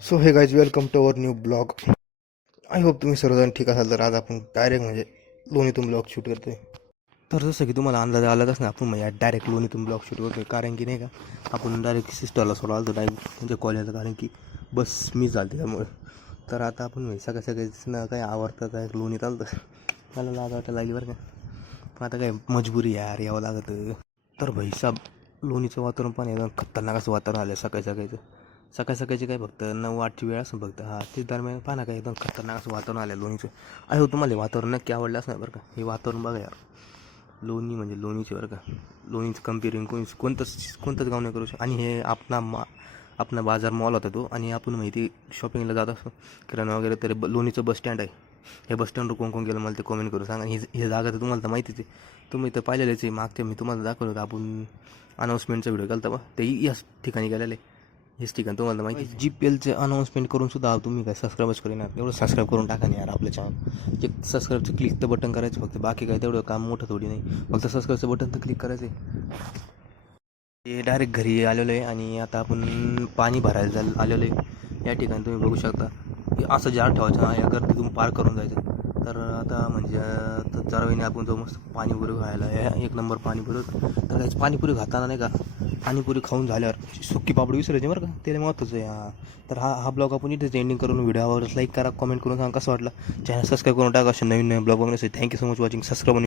So hey guys welcome to our new blog. I hope तुम्ही सर्वजण ठीक असाल. तर आज आपण डायरेक्ट म्हणजे लोणीतून ब्लॉग शूट करतोय. तर जसं की तुम्हाला अंदाज आलाच ना, आपण म्हणजे डायरेक्ट लोणीतून ब्लॉग शूट करतोय. कारण की नाही का, आपण डायरेक्ट सिस्टरला सोडा आलो डायरेक्ट म्हणजे कॉलेजला, कारण की बस मिस झाली त्यामुळे. तर आता आपण म्हणजे सगळ्या सगळ्याच ना काय आवडतं काय लोणीत आलं तर मला लाज वाटायला लागली बरं का. पण आता काय मजबुरी यार, यावं लागतं. तर भाई साहेब, लोणीचं वातावरण पण एकदम खतरनाक असं वातावरण आलं सकाळी सकाळची काय फक्त 9-8ची वेळ असं फक्त. ते दरम्यान पाहा काय एकदम खतरनाक असं वातावरण आलं लोणीचं. आहे हो, तुम्हाला हे वातावरण नक्की आवडलं असं बरं का. हे वातावरण बघा यार, लोणी म्हणजे लोणीचे बरं का. लोणीचं कम्पेअरिंग कोणतंच गाव नाही करू शकत. आणि हे आपला बाजार मॉल होता तो, आणि आपण माहिती शॉपिंगला जात असतो किराणा वगैरे. तर लोणीचं बस स्टँड आहे. हे बस स्टँडवर कोण गेलं मला ते कमेंट करू सांगा. ही जागा तर तुम्हाला तर माहितीच आहे, तुम्ही तर पाहिलेलंच आहे. मागच्या मी तुम्हाला दाखवलं होतं, आपण अनाऊन्समेंटचा व्हिडिओ केला होता बा, ते याच ठिकाणी गेलेलं आहे. हेच ठिकाण तुम्हाला माहिती. GPLचे अनाऊन्समेंट करून सुद्धा तुम्ही काय सबस्क्राईबच करेन. एवढं सबस्क्राईब करून टाका नाही यार आपल्या चॅनल. जे सबस्क्राईबचं क्लिक तर बटन करायचं फक्त, बाकी काय तेवढं काम मोठं थोडी नाही. फक्त सबस्क्राईबचं बटन तर क्लिक करायचं आहे. ते डायरेक्ट घरी आलेलो आहे आणि आता आपण पाणी भरायला आलेलो आहे. या ठिकाणी तुम्ही बघू शकता की असं जार ठेवायचं ना, या गर्दीतून पार करून जायचं. तर आता म्हणजे जरा वेळी आपण जो मस्त पाणीपुरी खायला एक नंबर पाणीपुरी. तर काहीच पाणीपुरी खाताना नाही का, पाणीपुरी खाऊन झाल्यावर सुक्की पापडी विसरायची बरं का, ते महत्त्वाचं आहे. तर हा ब्लॉग आपण इथेच एंडिंग करून, व्हिडिओवर लाईक करा, कमेंट करून सांगा कसं वाटलं. चॅनल सबस्क्राईब करून टाका असे नवीन ब्लॉग बघण्यासाठी. Thank you so much watching. Subscribe